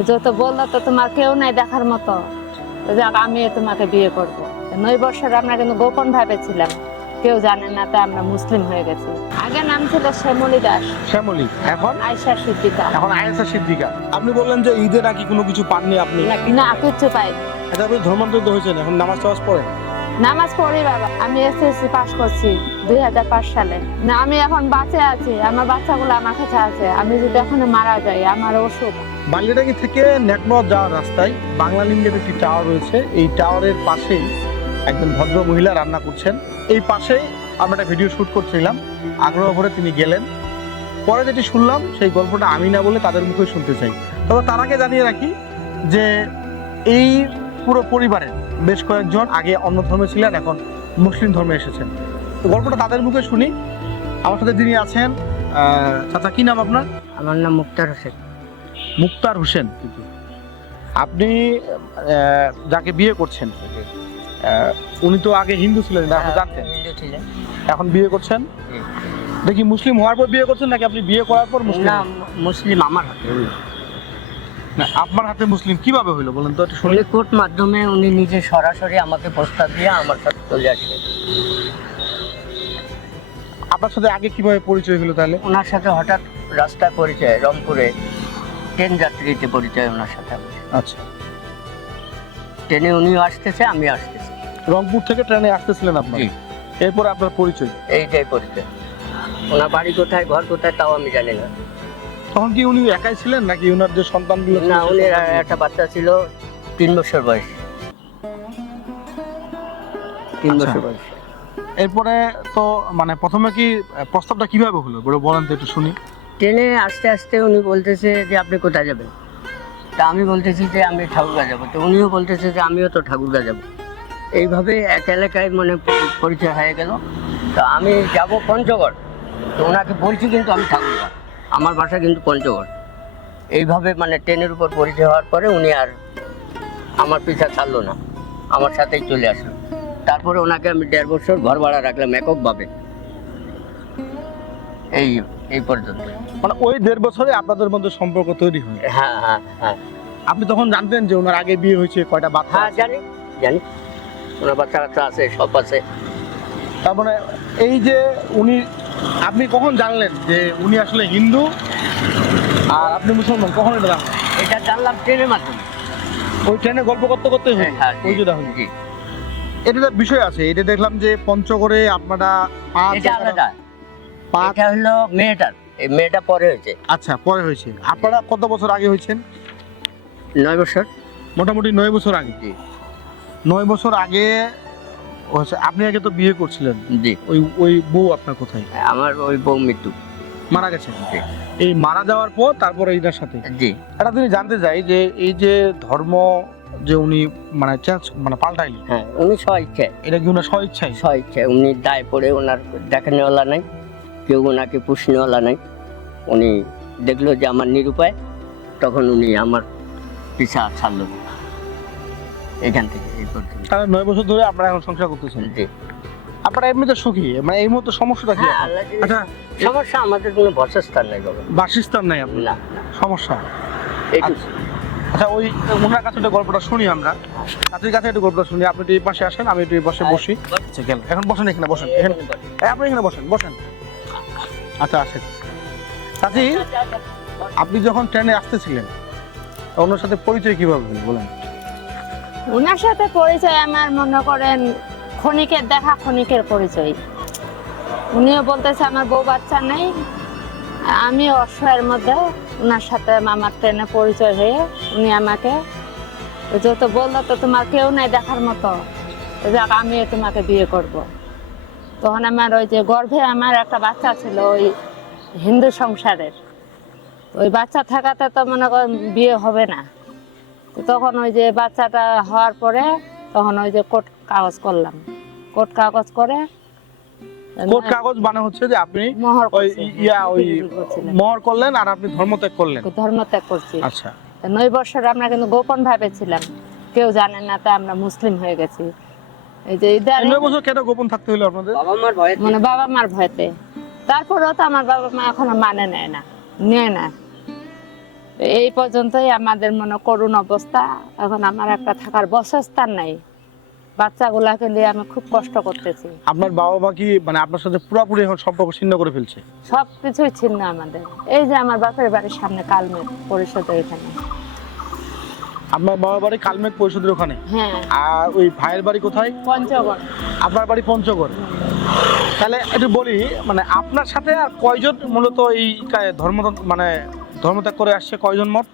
যত বলল তো তোমার কেউ নাই দেখার মতো। যাক আমি তোমাকে বিয়ে করব। নয় বছর আমরা কিন্তু গোপন ভাবে ছিলাম। কেউ জানে না তো আমরা মুসলিম হয়ে গেছি। আগে নাম ছিল শ্যামলী দাস। শ্যামলী এখন? আয়সা সিদ্দিকা। এখন আয়েসা সিদ্দিকা। আপনি বললেন যে ঈদে নাকি কোনো কিছু পাননি আপনি? না কিচ্ছু পাইনি। এটা আপনি ধর্মান্তরিত হয়েছেন এখন নামাজ টামাজ পড়েন? নামাজ পড়ি বাবা আমি এসএসসি পাস করছি দুই হাজার পাঁচ সালে। না আমি এখন বাঁচে আছি আমার বাচ্চাগুলো আমার কাছে আছে। আমি যদি এখন মারা যাই আমার অসুখ। বালিয়াডাঙ্গি থেকে নেকমত যাওয়ার রাস্তায় বাংলা লিঙ্গের একটি টাওয়ার রয়েছে। এই টাওয়ারের পাশেই একজন ভদ্র মহিলা রান্না করছেন। এই পাশেই আমরা একটা ভিডিও শুট করছিলাম। আগ্রহ ভরে তিনি গেলেন। পরে যেটি শুনলাম, সেই গল্পটা আমি না বলে তাদের মুখে শুনতে চাই। তবে তার আগে জানিয়ে রাখি যে এই পুরো পরিবারের বেশ কয়েকজন আগে অন্য ধর্মে ছিলেন, এখন মুসলিম ধর্মে এসেছেন। গল্পটা তাদের মুখে শুনি। আমার সাথে যিনি আছেন চাচা, কি নাম আপনার? আমার নাম মুক্তার হোসেন। মুক্তার হোসেন। আপনি যাকে বিয়ে করছেন উনি তো আগে হিন্দু ছিলেন না আপনি জানতেন। এখন বিয়ে করছেন? দেখি মুসলিম হওয়ার পর বিয়ে করছেন নাকি আপনি বিয়ে করার পর মুসলিম? না মুসলিম আমার হাতে। না আপনার হাতে মুসলিম কীভাবে হইল বলেন তো একটু শুনি। উনি কোর্ট মাধ্যমে উনি নিজে সরাসরি আমাকে প্রস্তাব দিয়ে আমার সাথে চলে আসে। আপনার সাথে আগে কীভাবে পরিচয় হলো তাহলে? ওনার সাথে হঠাৎ রাস্তায় পরিচয় রংপুরে। ট্রেন যাত্রীতে পরিচয় ওনার সাথে আমার। আচ্ছা। ট্রেনে উনিও আসতেছে আমি আসতেছি। রংপুর থেকে ট্রেনে আসতেছিলেন আপনি জি। এরপর আপনার পরিচয়? এইটাই পরিচয়। ওনার বাড়ি কোথায় ঘর কোথায় তাও আমি জানি না। তখন কি উনি একাই ছিলেন নাকি ওনার যে সন্তানগুলো ছিল না উনি একটা বাচ্চা ছিল তিন বছর বয়স। তিন আচ্ছা। বছর বয়স। এরপরে তো মানে প্রথমে কি আহ, প্রস্তাবটা কীভাবে হলো? বলে বলেন তো একটু শুনি। ট্রেনে আস্তে আস্তে উনি বলতেছে যে, আপনি কোথায় যাবেন? তা আমি বলতেছি যে, আমি ঠাকুরগা যাব। তো উনিও বলতেছে যে, আমিও তো ঠাকুরগা যাব। এইভাবে এক এলাকায় মানে পরিচয় হয়ে গেল। তো আমি যাব পঞ্চগড়। তো ওনাকে বলছি কিন্তু আমি ঠাকুরগা। আমার বাসা কিন্তু পঞ্চগড়। এইভাবে মানে ট্রেনের উপর পরিচয় হওয়ার পরে উনি আর আমার পিছা ছাড়লো না। আমার সাথেই চলে আসলো। তারপরে ওনাকে আমি দেড় বছর ঘর ভাড়া রাখলাম এককভাবে এই এই পর্যন্ত। মানে ওই দেড় বছরে আপনাদের মধ্যে সম্পর্ক তৈরি হয়। হ্যাঁ হ্যাঁ হ্যাঁ। আপনি তখন জানতেন যে ওনার আগে বিয়ে হয়েছে কয়টা বাচ্চা হ্যাঁ জানি জানি। ওনার বাচ্চা কাচ্চা আছে সব আছে। তার মানে এই যে উনি আপনি কখন জানলেন যে উনি আসলে হিন্দু আর আপনি মুসলমান? কখন এটা জানলেন? এটা জানলাম ট্রেনের মাধ্যমে। ওই ট্রেনে গল্প করতে করতে হ্যাঁ ওই যে দেখুন জি। এটা বিষয় আছে এটা দেখলাম যে পঞ্চগড়ে আপনারা পাঁচ এটা আলাদা। পাঁচ হলো মেয়েটার। মেয়েটা পরে হয়েছে। আচ্ছা পরে হয়েছে। আপনারা কত বছর আগে হয়েছেন? নয় বছর। মোটামুটি নয় বছর আগে। জি। নয় বছর আগে হচ্ছে আপনি আগে তো বিয়ে করছিলেন। জি। ওই ওই বউ আপনার কোথায়? আমার ওই বউ মৃত্যু মারা গেছে? এই মারা যাওয়ার পর তারপরে এইটার সাথে? জি। এটা তুমি জানতে চাই যে এই যে ধর্ম যে উনি মানে চেঞ্জ মানে পাল্টাইল হ্যাঁ উনি স্ব ইচ্ছে এটা কি স্বইচ্ছাই স্ব ইচ্ছে উনি দায় পড়ে ওনার দেখানেওয়ালা নাই। কেউ ওনাকে পুষনেওয়ালা নাই। উনি দেখল যে আমার নিরুপায় তখন উনি আমার পিছা ছাড়লো। এখান থেকে এই পর্যন্ত। তাহলে নয় বছর ধরে আপনারা এখন সংসার করতেছেন? জি। আপনারা এমনিতে সুখী? মানে এই মুহূর্তে সমস্যাটা কি? হ্যাঁ, আচ্ছা সমস্যা আমাদের কোনো বাসস্থান নাই বাবা। বাসস্থান নাই আপনার না সমস্যা? এইটুকু আচ্ছা ওই ওনার কাছে একটা গল্পটা শুনি আমরা। কাছের কাছে একটু গল্পটা শুনি। আপনি একটু এই পাশে আসেন আমি একটু এই পাশে বসি। আচ্ছা এখন বসেন এখানে বসেন এখানে। আপনি এখানে বসেন বসেন। আচ্ছা আসেন। আপনি যখন ট্রেনে আসতেছিলেন ওনার সাথে পরিচয় কীভাবে বলেন? ওনার সাথে পরিচয় আমার মনে করেন ক্ষণিকের দেখা, ক্ষণিকের পরিচয়। উনিও বলতেছে, আমার বউ বাচ্চা নেই। আমি অসহায়ের মধ্যে ওনার সাথে আমার ট্রেনে পরিচয় হয়ে উনি আমাকে যত বলল তো তোমার কেউ নাই দেখার মতো। আমি তোমাকে বিয়ে করব। তখন আমার ওই যে গর্ভে আমার একটা বাচ্চা ছিল, ওই হিন্দু সংসারের। ওই বাচ্চা থাকাতে তো মনে করেন বিয়ে হবে না। তখন ওই যে বাচ্চাটা হওয়ার পরে তখন ওই যে কোর্ট কাগজ করলাম। কোর্ট কাগজ করে কোর্ট কাগজ মানে হচ্ছে যে আপনি ওই ইয়া ওই। মহর করলেন আর আপনি ধর্মত্যাগ করলেন। ধর্ম ত্যাগ করছি। আচ্ছা। নয় বছর আমরা কিন্তু গোপন ভাবে ছিলাম। কেউ জানে না তো আমরা মুসলিম হয়ে গেছি। এই যে ইদারে এই নয় বছর কেন গোপন থাকতে হলো আপনাদের? বাবা মার ভয়ে মানে বাবা মার ভয়তে। তারপরেও তো আমার বাবা মা এখনও মানে নেয় না নেয় না। এই পর্যন্তই আমাদের মনে করুণ অবস্থা। এখন আমার একটা থাকার বসস্থান নাই। বাচ্চাগুলাকে নিয়ে আমি খুব কষ্ট করতেছি। আপনার বাবা মা কি মানে আপনার সাথে পুরোপুরি এখন সম্পর্ক ছিন্ন করে ফেলছে? সব কিছুই ছিন্ন আমাদের। এই যে আমার বাপের বাড়ির সামনে কালমের পরিষদের এখানে আপনার বাবা বাড়ি কালমেঘ পরিষদের ওখানে? হ্যাঁ। আর ওই ভাইয়ের বাড়ি কোথায়? পঞ্চগড়। আপনার বাড়ি পঞ্চগড়? তাহলে একটু বলি মানে আপনার সাথে আর কয়জন মূলত এই ধর্ম মানে ধর্মত্যাগ করে আসছে কয়জন মোট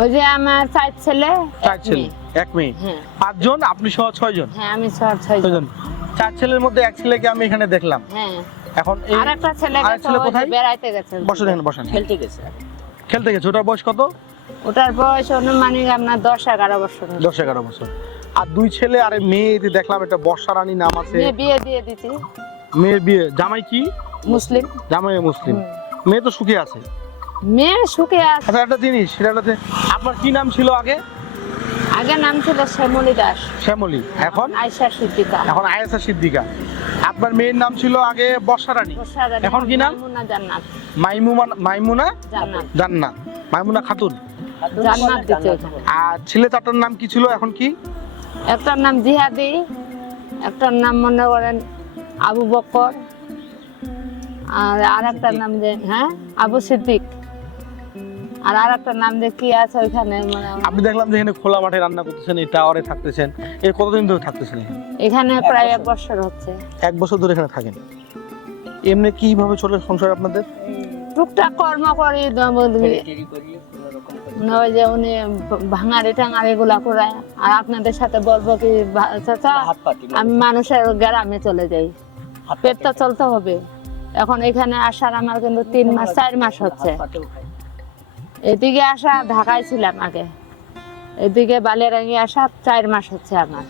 ওই যে আমার চার ছেলে চার ছেলে এক মেয়ে। হ্যাঁ। পাঁচজন আপনি সহ ছয়জন? হ্যাঁ আমি ছয় ছয়জন। চার ছেলের মধ্যে এক ছেলেকে আমি এখানে দেখলাম। হ্যাঁ। এখন এই আর একটা ছেলে ছেলে কোথায়? বেড়াইতে গেছে। বসেন এখানে বসেন। খেলতে গেছে। খেলতে গেছে ওটার বয়স কত? ওটার বয়স অনুমানিক আপনার দশ এগারো বছর দশ এগারো বছর। আর দুই ছেলে আর মেয়ে দেখলাম একটা বর্ষা রানী নাম আছে। বিয়ে দিয়ে দিছি। মেয়ের বিয়ে জামাই কি? মুসলিম। জামাই মুসলিম। মেয়ে তো সুখী আছে। মেয়ে সুখে আছে। আচ্ছা একটা জিনিস সেটা হচ্ছে আপনার কি নাম ছিল আগে? আগে নাম ছিল শ্যামলী দাস। শ্যামলী। এখন? আয়সা সিদ্দিকা। এখন আয়েসা সিদ্দিকা। আপনার মেয়ের নাম ছিল আগে বর্ষা রানী এখন কি নাম? মাইমুনা জান্নাত। মাইমুমা মাইমুনা? জান্নাত। জান্নাত। মাইমুনা খাতুন? জান্নাত দিতে আর ছেলে চারটার নাম কি ছিল এখন কি? একটার নাম জিহাদি একটার নাম মনে করেন আবু বকর আর আর একটার নাম যে হ্যাঁ? আবু সিদ্দিক। আর আর একটা নাম যে কি আছে ওইখানে মানে আপনি দেখলাম যে এখানে খোলা মাঠে রান্না করতেছেন এই টাওয়ারে থাকতেছেন। এর কতদিন ধরে থাকতেছেন এখানে? প্রায় এক বছর হচ্ছে। এক বছর ধরে এখানে থাকেন। এমনি কীভাবে চলে সংসার আপনাদের? টুকটাক কর্ম করি করি করে। ওই যে উনি ভাঙাড়ি টাঙাড়ি গুলা করায়। আর আপনাদের সাথে বলব কি চাচা আমি মানুষের গ্রামে চলে যাই। হাত পেট তো চলতে হবে। এখন এখানে আসার আমার কিন্তু তিন মাস চার মাস হচ্ছে। এদিকে আসা ঢাকায় ছিলাম আগে। এদিকে বালিয়ারাঙ্গি আসা চার মাস হচ্ছে আমার।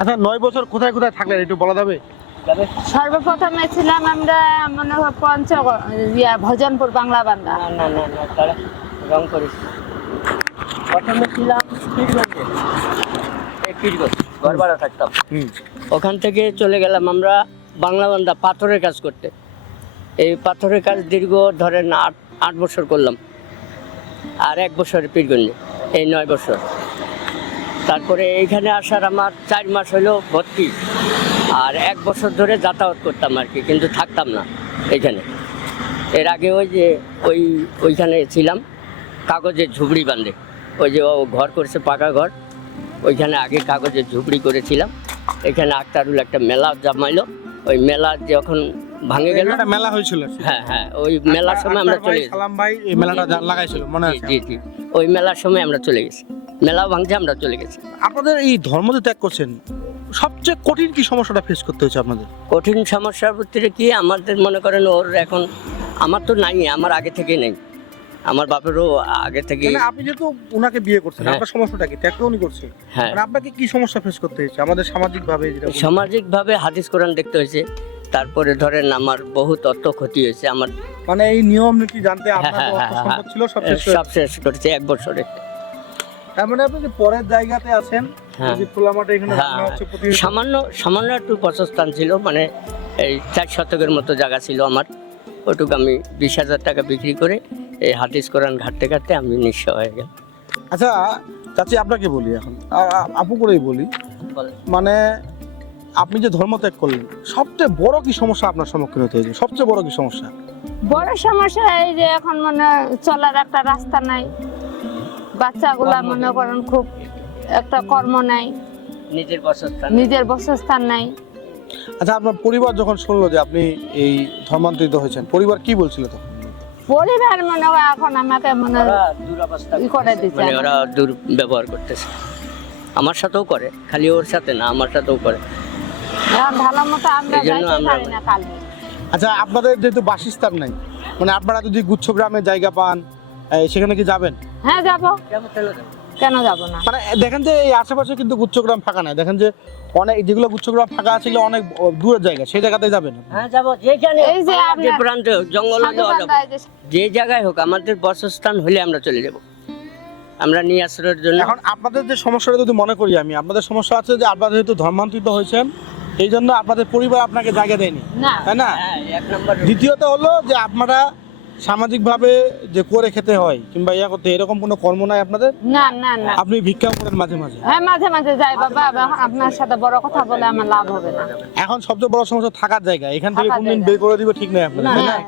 আচ্ছা নয় বছর কোথায় কোথায় থাকলেন একটু বলা যাবে? সর্বপ্রথমে ছিলাম আমরা মনে হয় পঞ্চগড় ইয়া ভজনপুর বাংলা বান্দা। না না না না তারা রং করিস। প্রথমে ছিলাম পীরগঞ্জে। পীরগঞ্জ ঘর ভাড়া থাকতাম ওখান থেকে চলে গেলাম আমরা বাংলাবান্ধা পাথরের কাজ করতে। এই পাথরের কাজ দীর্ঘ ধরেন আট আট বছর করলাম। আর এক বছরে পীরগঞ্জে এই নয় বছর। তারপরে এইখানে আসার আমার চার মাস হলো ভর্তি। আর এক বছর ধরে যাতায়াত করতাম আর কি, কিন্তু থাকতাম না এখানে। এর আগে ওই যে, ওই, ওইখানে ছিলাম কাগজের ঝুপড়ি বাঁধে। ওই যে ও ঘর করেছে পাকা ঘর, ওইখানে আগে কাগজের ঝুপড়ি করেছিলাম। এখানে আক্তারুল একটা মেলা জমাইলো। ওই মেলা যখন ভাঙে গেল মেলা হয়েছিল। হ্যাঁ হ্যাঁ ওই মেলার সময় আমরা চলে গেছি। সালাম ভাই এই মেলাটা লাগাইছিল মনে আছে জি জি। ওই মেলার সময় আমরা চলে গেছি। মেলাও ভাঙছে আমরা চলে গেছি। আপনাদের এই ধর্ম যে ত্যাগ করছেন সবচেয়ে কঠিন কি সমস্যাটা ফেস করতে হয়েছে আপনাদের? কঠিন সমস্যার ভিতরে কি আমাদের মনে করেন ওর এখন আমার তো নাই আমার আগে থেকে নেই। আমার বাপেরও আগে থেকে মানে আপনি যেহেতু ওনাকে বিয়ে করছেন হ্যাঁ। আপনার সমস্যাটা কি? ত্যাগ উনি করছে হ্যাঁ। মানে আপনাকে কি সমস্যা ফেস করতে হয়েছে? আমাদের সামাজিক ভাবে যেটা বলি। সামাজিকভাবে হাদিস কোরআন দেখতে হয়েছে। তারপরে ধরেন আমার বহু তথ্য ক্ষতি হয়েছে। আমার মানে এই নিয়ম নীতি জানতে আপনার হ্যাঁ, অর্থ হ্যাঁ, সম্পদ ছিল সব শেষ হয়ে সব শেষ করেছে এক বছরে। তার মানে আপনি যে পরের জায়গাতে আছেন? হ্যাঁ। এই যে এখানে হ্যাঁ, রান্না হচ্ছে প্রতিদিন সামান্য সামান্য একটু বাসস্থান ছিল মানে এই চার শতকের মতো জায়গা ছিল আমার। ওটুকু আমি বিশ হাজার টাকা বিক্রি করে এই হাদিস কোরআন ঘাটতে ঘাটতে আমি নিঃস্ব হয়ে গেলাম। আচ্ছা চাচি আপনাকে বলি এখন। আপু করেই বলি। মানে আপনি যে ধর্ম ত্যাগ করলেন সবচেয়ে বড় কি সমস্যা আপনার সম্মুখীন হতে হয়েছে? সবচেয়ে বড় কি সমস্যা? বড় সমস্যা এই যে এখন মানে চলার একটা রাস্তা নাই। বাচ্চাগুলা মনে করেন খুব একটা কর্ম নাই। নিজের বাসস্থান নিজের বসস্থান নাই। আচ্ছা আপনার পরিবার যখন শুনলো যে আপনি এই ধর্মান্তরিত হয়েছেন পরিবার কি বলছিল তখন? পরিবার মনে হয় এখন আমাকে মনে ই করে দিচ্ছে মানে ওরা দুর্ব্যবহার করতেছে। আমার সাথেও করে খালি ওর সাথে না আমার সাথেও করে। এখন ভালো মতো আমরা এই জন্য যাইতে আমরা- পারি না কালকে। আচ্ছা আপনাদের যেহেতু বাসস্থান নাই মানে আপনারা যদি গুচ্ছ গ্রামে জায়গা পান এই, সেখানে কি যাবেন? হ্যাঁ যাব? কেন যাব না? মানে দেখেন যে এই আশেপাশে কিন্তু গুচ্ছগ্রাম ফাঁকা নাই। দেখেন যে অনেক যেগুলো গুচ্ছগ্রাম ফাঁকা ছিল অনেক দূরের জায়গা সেই জায়গাতে যাবেন হ্যাঁ যাব। যেখানে এই যে যে প্রান্তে হোক, জঙ্গলে যাওয়া যাব। যে জায়গায় হোক আমাদের বাসস্থান হলে আমরা চলে যাব। আমরা নিয়ে আশ্রয়ের জন্য এখন আপনাদের যে সমস্যাটা যদি মনে করি আমি আপনাদের সমস্যা আছে যে আপনারা যেহেতু ধর্মান্তরিত হয়েছেন এই জন্য আপনাদের পরিবার আপনাকে জায়গা দেয়নি। তাই না? হ্যাঁ এক নম্বর দ্বিতীয়ত হলো যে আপনারা সামাজিক ভাবে যে করে খেতে হয় কিংবা ইয়া করতে এরকম কোনো কর্ম নাই আপনাদের? না না না। আপনি ভিক্ষা করেন মাঝে মাঝে? হ্যাঁ মাঝে মাঝে যাই বাবা এখন আপনার সাথে বড় কথা বলে আমার লাভ হবে না। এখন সবচেয়ে বড় সমস্যা থাকার জায়গা এখান থেকে কোনদিন বের করে দিবে ঠিক নাই আপনাদের তাই না? হ্যাঁ।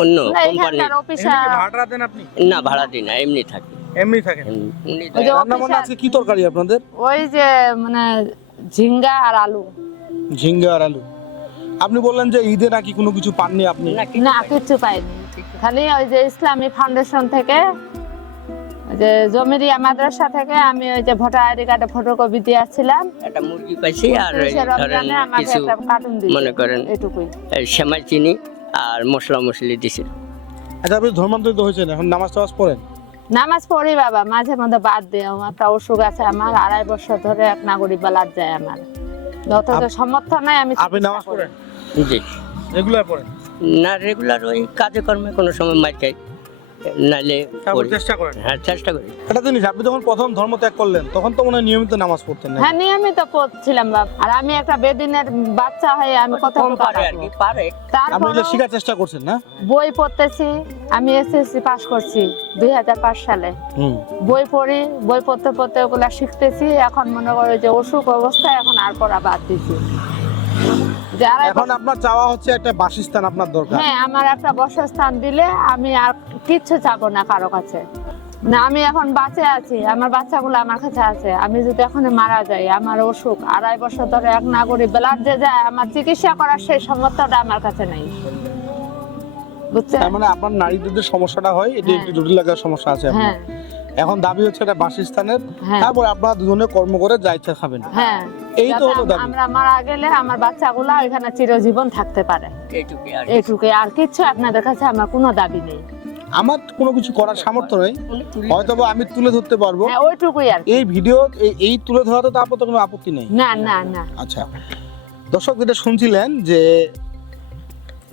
অন্য না কোম্পানি ভাড়া দেন আপনি? না ভাড়া দিই না এমনি থাকি। এমনি থাকেন? রান্না বান্না আজকে কি তরকারি আপনাদের? ওই যে মানে ঝিঙ্গা আর আলু। ঝিঙ্গা আর আলু। আপনি বললেন যে ঈদে নাকি কোনো কিছু পাননি আপনি? না না কিচ্ছু পাইনি। খালি ওই যে ইসলামী ফাউন্ডেশন থেকে যে জমিরিয়া মাদ্রাসা থেকে আমি ওই যে ভোটার আইডি কার্ডে ফটোকপি দিয়ে আসছিলাম একটা মুরগি পাইছি আর ধরেন কিছু মনে করেন এটুকুই। সেমাই চিনি আর মশলা মশলি দিছি আচ্ছা আপনি ধর্মান্তরিত হয়েছেন এখন নামাজ টামাজ পড়েন? নামাজ পড়ি বাবা মাঝে মধ্যে বাদ দিই আমার একটা অসুখ আছে আমার আড়াই বছর ধরে এক নাগরিক বেলার যায় আমার। যত সমর্থন নাই আমি আপনি নামাজ। পড়েন? জি। রেগুলার পড়েন? না রেগুলার ওই কাজে কর্মে কোনো সময় মার খাই। নাইলে তারপর চেষ্টা করেন? হ্যাঁ চেষ্টা করি। একটা জিনিস আপনি যখন প্রথম ধর্ম ত্যাগ করলেন তখন তো মনে হয় নিয়মিত নামাজ পড়তেন না হ্যাঁ নিয়মিত পড়ছিলাম বাবা আর আমি একটা বেদিনের বাচ্চা হয়ে আমি কত কম পারে আর কি পারে। আপনি শেখার চেষ্টা করছেন না? বই পড়তেছি আমি এসএসসি পাস করছি দুই হাজার পাঁচ সালে। বই পড়ি বই পড়তে পড়তে ওগুলা শিখতেছি এখন মনে করো যে অসুখ অবস্থায় এখন আর পড়া বাদ দিছি। যারা এখন আপনার চাওয়া হচ্ছে একটা বাসস্থান আপনার দরকার। হ্যাঁ আমার একটা বসস্থান দিলে আমি আর কিচ্ছু চাবো না কারও কাছে। না আমি এখন বাঁচে আছি আমার বাচ্চাগুলো আমার কাছে আছে। আমি যদি এখন মারা যাই আমার অসুখ আড়াই বছর ধরে এক নাগরিক বেলার যে যায় আমার চিকিৎসা করার সেই সমর্থটা আমার কাছে নেই। বুঝছেন? তার মানে আপনার নারীদের যে সমস্যাটা হয় এটি হ্যাঁ। একটি জটিল লাগার সমস্যা আছে আপনার। হ্যাঁ। এখন দাবি হচ্ছে একটা বাসস্থানের। হ্যাঁ। তারপর আপনারা দুজনে কর্ম করে যা ইচ্ছা খাবেন। হ্যাঁ। এই তো হলো দাবি। আমরা মারা গেলে আমার বাচ্চাগুলা এখানে চিরজীবন থাকতে পারে। এইটুকুই আর এইটুকুই আর কিচ্ছু আপনাদের কাছে আমার কোনো দাবি নেই। আমার কোনো কিছু করার সামর্থ্য নেই। হয়তো আমি তুলে ধরতে পারব। হ্যাঁ ওইটুকুই আর এই ভিডিও এই- তুলে ধরাতে তো আপনার তো কোনো আপত্তি নেই। না না না। আচ্ছা। দর্শক যেটা শুনছিলেন যে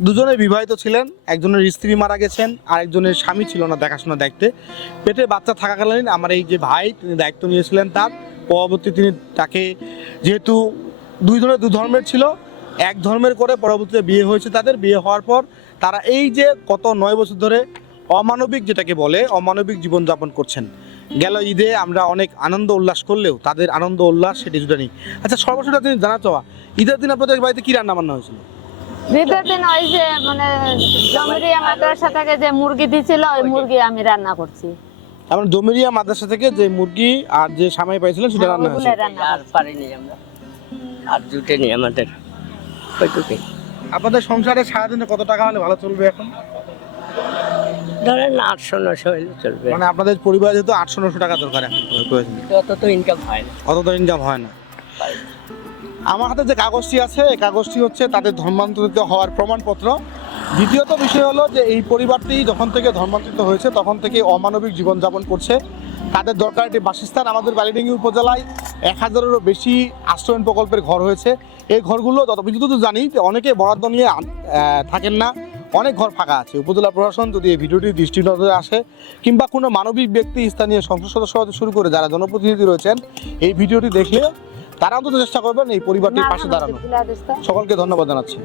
দুজনে বিবাহিত ছিলেন, একজনের স্ত্রী মারা গেছেন আর একজনের স্বামী ছিল না দেখাশোনা দায়িত্বে। পেটে বাচ্চা থাকাকালীন আমার এই যে ভাই, তিনি দায়িত্ব নিয়েছিলেন তার। পরবর্তী তিনি তাকে যেহেতু দুই ধরনের দু ধর্মের ছিল, এক ধর্মের করে পরবর্তীতে বিয়ে হয়েছে তাদের। বিয়ে হওয়ার পর তারা এই যে কত নয় বছর ধরে অমানবিক যেটাকে বলে, অমানবিক জীবনযাপন করছেন। গেল ঈদে আমরা অনেক আনন্দ উল্লাস করলেও তাদের আনন্দ উল্লাস সেটি দুটো নেই। আচ্ছা সর্বশেষ তিনি জানা চাওয়া ঈদের দিন আপনাদের বাড়িতে কী রান্না বান্না হয়েছিল? ঈদের দিন ওই যে মানে জমিরিয়া মাদ্রাসা থেকে যে মুরগি দিছিল ওই মুরগি আমি রান্না করছি। আমার জমিরিয়া মাদ্রাসা থেকে যে মুরগি আর যে সামাই পাইছিলেন সেটা রান্না হয়েছে। আর পারিনি আমরা। আর জুটেনি আমাদের। ওইটুকুই। আপনাদের সংসারে সারাদিনে কত টাকা হলে ভালো চলবে এখন? ধরেন আটশো নশো হইলে চলবে। মানে আপনাদের পরিবারে যেহেতু আটশো নশো টাকা দরকার এখন। প্রয়োজন অত তো ইনকাম হয় না। অত তো ইনকাম হয় না। আমার হাতে যে কাগজটি আছে, এই কাগজটি হচ্ছে তাদের ধর্মান্তরিত হওয়ার প্রমাণপত্র। দ্বিতীয়ত বিষয় হলো যে এই পরিবারটি যখন থেকে ধর্মান্তরিত হয়েছে, তখন থেকে অমানবিক জীবনযাপন করছে। তাদের দরকার একটি বাসস্থান আমাদের বালিডাঙ্গি উপজেলায়। এক হাজারেরও বেশি আশ্রয়ণ প্রকল্পের ঘর হয়েছে। এই ঘরগুলো যত বিদ্যুৎ জানি যে অনেকে বরাদ্দ নিয়ে থাকেন না। অনেক ঘর ফাঁকা আছে। উপজেলা প্রশাসন যদি এই ভিডিওটি দৃষ্টি নজরে আসে, কিংবা কোনো মানবিক ব্যক্তি স্থানীয় সংসদ সদস্য শুরু করে যারা জনপ্রতিনিধি রয়েছেন, এই ভিডিওটি দেখলে তারা অন্তত চেষ্টা করবেন এই পরিবারটির পাশে দাঁড়ানো সকলকে ধন্যবাদ জানাচ্ছি।